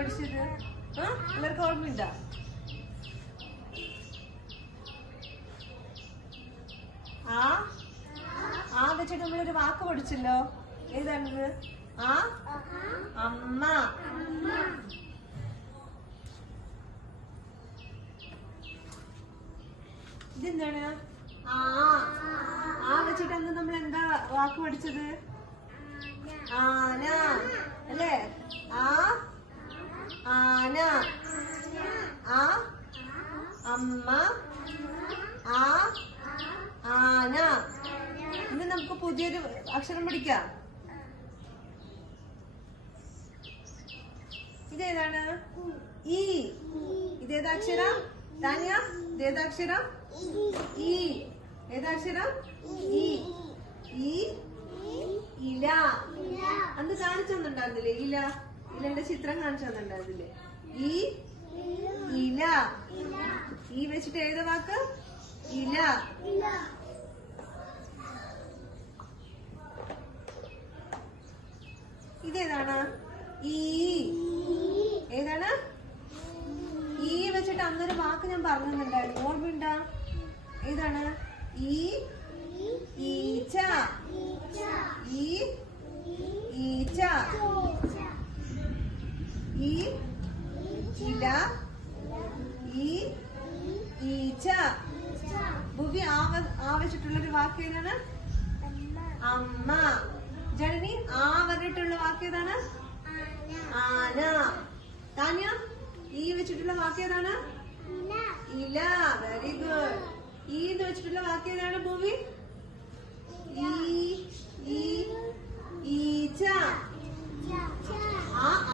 പഠിച്ചത്? എല്ലാവർക്കും ഓർമ്മയുണ്ടോ? ആ വെച്ചിട്ട് നമ്മളൊരു വാക്ക് പഠിച്ചല്ലോ. ഏതാണിത്? അമ്മ. ഇതെന്താണ്? ആ വെച്ചിട്ട് അന്ന് നമ്മൾ എന്താ വാക്ക് പഠിച്ചത്? ആന അല്ലേ? ആന. അമ്മ. ആന. ഇന്ന് നമുക്ക് പുതിയൊരു അക്ഷരം പഠിക്കാം. ഇതേതാണ്? ഈ. ഇതേതാക്ഷരം? താനിയ ഇതേതാക്ഷരം? ഈ. ഏതാക്ഷരം? ഈ. ഈ ഇല. അന്ന് കാണിച്ചു തന്നിട്ടുണ്ടായിരുന്നില്ലേ ഇല? ഇലന്റെ ചിത്രം കാണിച്ചു തന്നിട്ടുണ്ടായിരുന്നില്ലേ? ഈ ഇല. ഈ വെച്ചിട്ട് ഏത് വാക്ക്? ഇല. ഇതേതാണ്? ഈ. ഏതാണ്? ഈ വെച്ചിട്ട് അന്നൊരു വാക്ക് ഞാൻ പറഞ്ഞിട്ടുണ്ടായിരുന്നു, ഓർമ്മയുണ്ടാ? ഏതാണ്? ഈ ഈച്ച. ഈ ഈച്ച. ഈ ഇല. ഈ ഈച്ച. ഭൂവി ആ വെച്ചിട്ടുള്ളൊരു വാക്ക് ഏതാണ്? അമ്മ. ജനനി ആ പറഞ്ഞിട്ടുള്ള വാക്ക് ഏതാണ്? ആന. താന്യ ഈ വെച്ചിട്ടുള്ള വാക്ക് ഏതാണ്? ഇല. Very good. ഈ എന്ന് വെച്ചിട്ടുള്ള വാക്ക് ഏതാണ് ഭൂവി? ഈ.